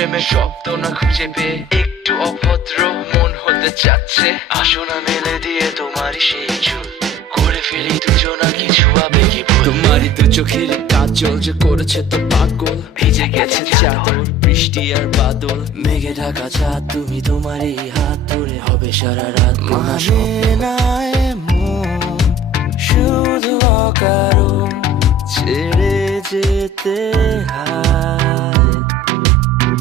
প্রেমের শব্দ না খুঁজে পেয়ে একটু অভদ্র মন হতে চাচ্ছে। আসো না মেলে দিয়ে তোমারই সেই চুল, করে ফেলি দুজনা কিছু আবেগী ভুল। তোমারই তো চোখের কাজল যে করেছে তো পাগল, ভিজে গেছে চাদর বৃষ্টি আর বাদল, মেঘে ঢাকা চাঁদ তুমি তোমারই হাত ধরে হবে সারা রাত। মানে না এমন শুধু অকারণ ছেড়ে যেতে হয়।